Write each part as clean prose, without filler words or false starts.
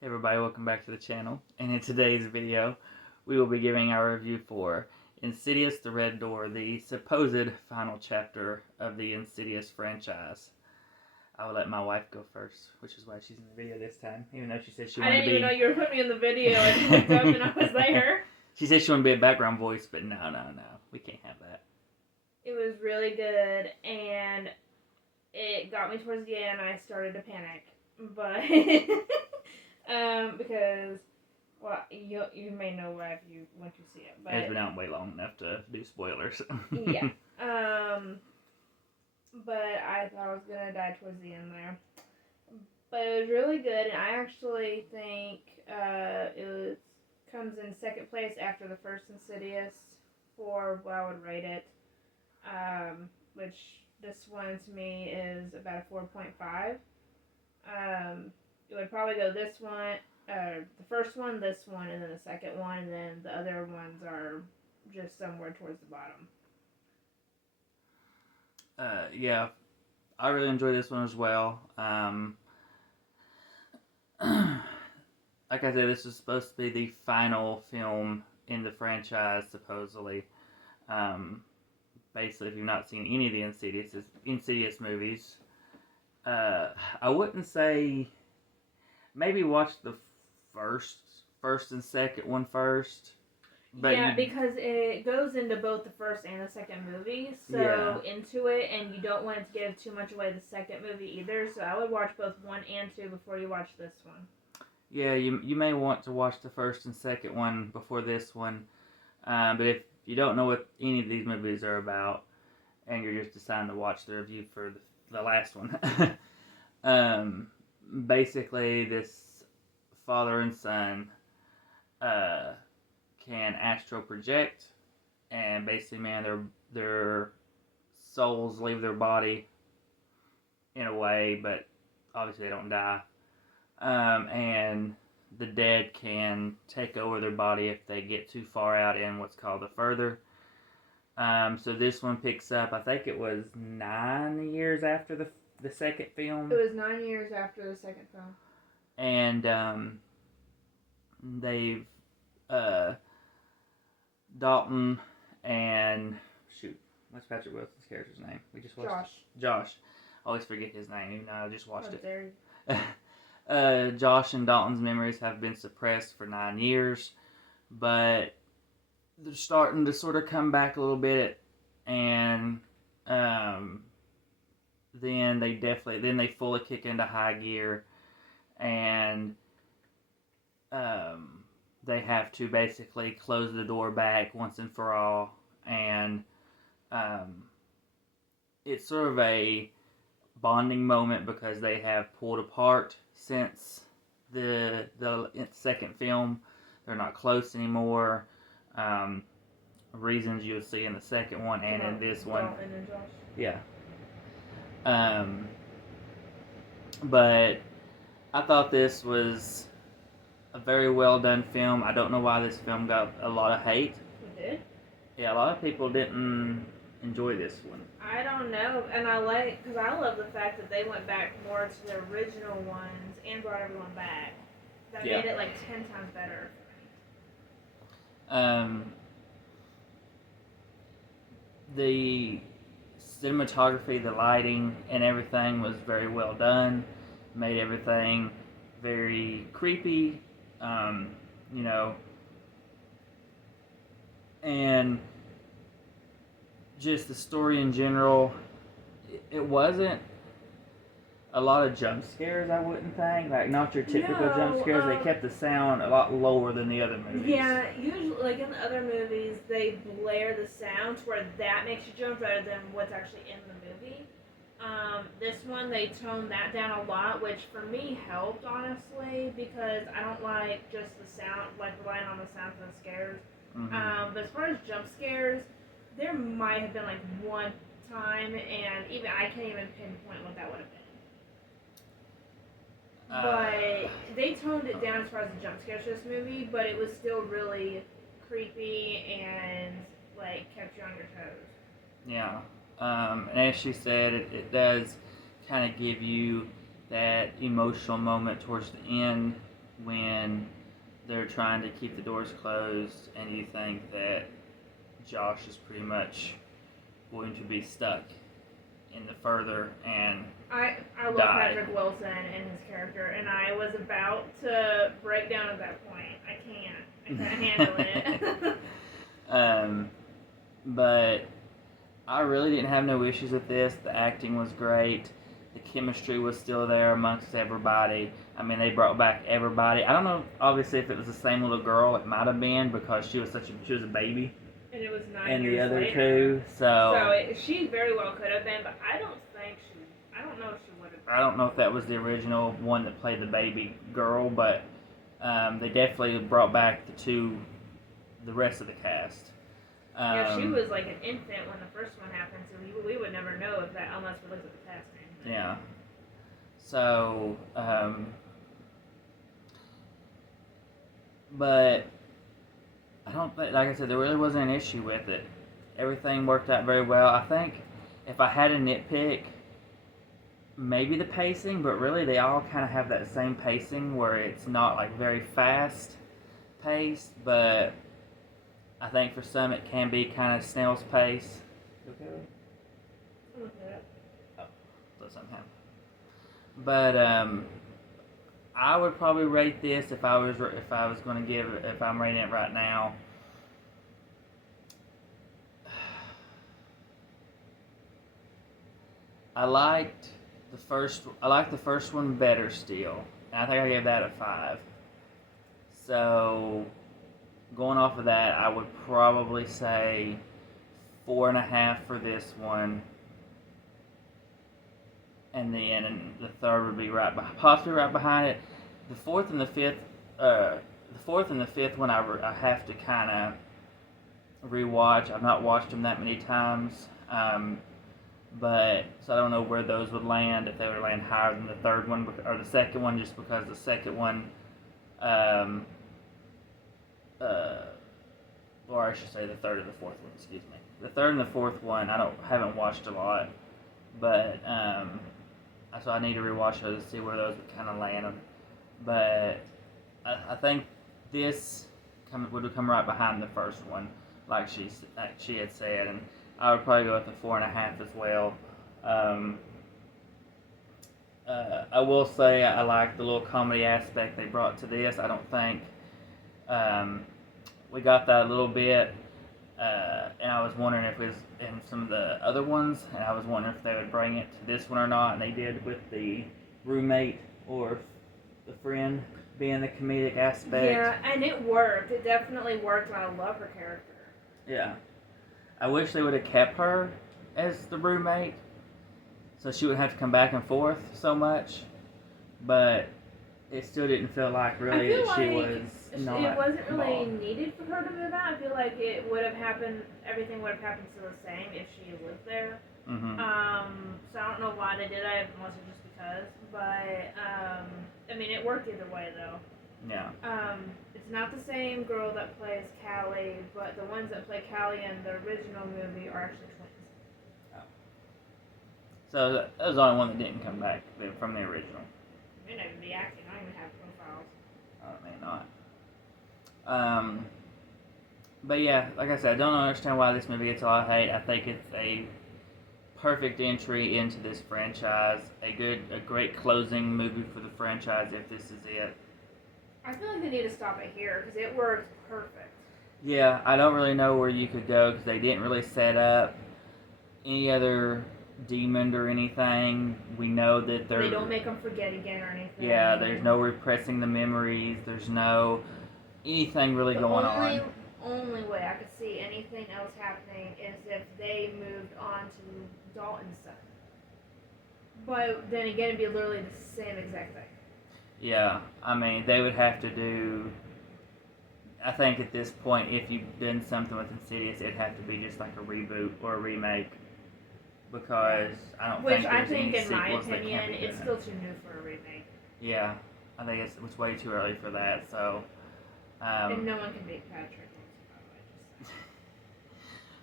Hey everybody, welcome back to the channel. And in today's video, we will be giving our review for Insidious the Red Door, the supposed final chapter of the Insidious franchise. I will let my wife go first, which is why she's in the video this time, even though she said she wanted to be... I didn't even know you were putting me in the video. I just looked up and I was there. She said she wanted to be a background voice, but no, we can't have that. It was really good, and it got me towards the end. I started to panic, but because you may know why if you went to see it, but It's been out way long enough to do spoilers. yeah. But I thought I was gonna die towards the end there. But it was really good, and I actually think comes in second place after the first Insidious for what I would rate it. Which this one to me is about a 4.5. It would probably go this one, the first one, this one, and then the second one, and then the other ones are just somewhere towards the bottom. Yeah, I really enjoyed this one as well. Like I said, this is supposed to be the final film in the franchise, supposedly. Basically, if you've not seen any of the Insidious movies, I wouldn't say maybe watch the first and second one first. But yeah, because it goes into both the first and the second movie, so into it, and you don't want it to give too much away the second movie either. So I would watch both 1 and 2 before you watch this one. Yeah, you may want to watch the first and second one before this one, but if you don't know what any of these movies are about, and you're just deciding to watch the review for the last one, basically this father and son can astral project, and basically, their souls leave their body in a way, but obviously they don't die. And the dead can take over their body if they get too far out in what's called the further. So this one picks up, I think it was 9 years after the second film. It was 9 years after the second film. And they've Dalton and what's Patrick Wilson's character's name? We just watched Josh. I always forget his name, even though I just watched it. Josh and Dalton's memories have been suppressed for 9 years, but they're starting to sort of come back a little bit, and then they fully kick into high gear, and they have to basically close the door back once and for all, and it's sort of a bonding moment because they have pulled apart since the second film. They're not close anymore. Reasons you'll see in the second one and in this one. And Josh. Yeah. But I thought this was a very well done film. I don't know why this film got a lot of hate. It did? Yeah, a lot of people didn't enjoy this one. I don't know, and because I love the fact that they went back more to the original ones and brought everyone back. That made it like 10 times better. The cinematography, the lighting, and everything was very well done. Made everything very creepy, and just the story in general. It wasn't a lot of jump scares, I wouldn't think. Like, not your typical jump scares. They kept the sound a lot lower than the other movies. Yeah, usually, like in the other movies, they blare the sound to where that makes you jump rather than what's actually in the movie. This one, they toned that down a lot, which for me helped, honestly, because I don't like just the sound, like relying on the sound for the scares. Mm-hmm. But as far as jump scares, there might have been like one time, and even I can't even pinpoint what that would have been. But they toned it down as far as the jump scares for this movie, but it was still really creepy and like kept you on your toes. Yeah. And as she said, it does kind of give you that emotional moment towards the end when they're trying to keep the doors closed, and you think that Josh is pretty much going to be stuck in the further and I love die. Patrick Wilson and his character, and I was about to break down at that point. I can't handle it. But I really didn't have no issues with this. The acting was great. The chemistry was still there amongst everybody. I mean, they brought back everybody. I don't know, obviously, if it was the same little girl. It might have been because she was a baby. And it was 9 and years the other later. two. So She very well could have been, but I don't know if she would have been. I don't know if that was the original one that played the baby girl, but they definitely brought back the rest of the cast. Yeah, she was like an infant when the first one happened, so we would never know if that unless we looked at the cast name. Yeah. So, but I don't think, like I said, there really wasn't an issue with it. Everything worked out very well. I think if I had a nitpick, maybe the pacing, but really they all kind of have that same pacing where it's not like very fast paced, but I think for some it can be kind of snail's pace. Okay. Oh, that's something happened. But I would probably rate this if I'm rating it right now. I liked the first one better still. And I think I gave that a 5. So going off of that, I would probably say 4.5 for this one. And then the third would be possibly right behind it. The fourth and the fifth one I have to kind of rewatch. I've not watched them that many times, but so I don't know where those would land, if they would land higher than the third one or the second one, just because the second one, or I should say the third and the fourth one. Excuse me. The third and the fourth one haven't watched a lot, but so I need to rewatch those to see where those would kind of land. But I think this would come right behind the first one, like she had said, and I would probably go with the 4.5 as well. I will say I like the little comedy aspect they brought to this. I don't think we got that a little bit. And I was wondering if it was in some of the other ones, and I was wondering if they would bring it to this one or not, and they did with the roommate or the friend being the comedic aspect. Yeah, and it worked. It definitely worked, and I love her character. Yeah. I wish they would have kept her as the roommate, so she wouldn't have to come back and forth so much, but it still didn't feel like really that like she was not it wasn't really involved. needed for her to move out. I feel like it would have happened. Everything would have happened still the same if she lived there. Mm-hmm. So I don't know why they did that, unless it's just because. But I mean, it worked either way though. Yeah. It's not the same girl that plays Callie, but the ones that play Callie in the original movie are actually twins. Oh. So that was the only one that didn't come back from the original. They may even be acting. I don't even have profiles. It may not. But yeah, like I said, I don't understand why this movie gets a lot of hate. I think it's a perfect entry into this franchise. A great closing movie for the franchise if this is it. I feel like they need to stop it here because it works perfect. Yeah, I don't really know where you could go because they didn't really set up any other demon or anything. We know that they don't make them forget again or anything. Yeah, there's no repressing the memories. There's no anything really going on. The only way I could see anything else happening is if they moved on to Dalton's son. But then again, it'd be literally the same exact thing. Yeah, I mean, they would have to do. I think at this point, if you've done something with Insidious, it'd have to be just like a reboot or a remake. Because I don't think there's any in my sequels that opinion, can't be it's done. still too new for a remake. Yeah, I think it's way too early for that. So, and no one can beat Patrick.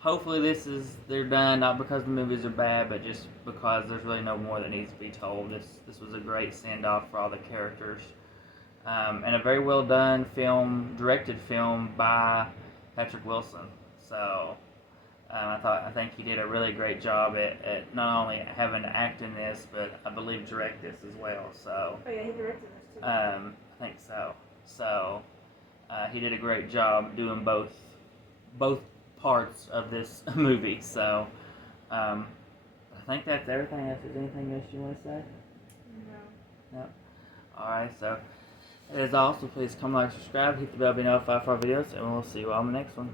Hopefully they're done, not because the movies are bad, but just because there's really no more that needs to be told. This was a great send-off for all the characters. And a very well done film, directed film by Patrick Wilson. So I think he did a really great job at not only having to act in this, but I believe direct this as well. So Oh yeah, he directed this too. I think so. So he did a great job doing both parts of this movie. So I think that's everything. If there's anything else you want to say? No. No. All right. So as also, please come like, subscribe, hit the bell, be notified for our videos, and we'll see you all in the next one.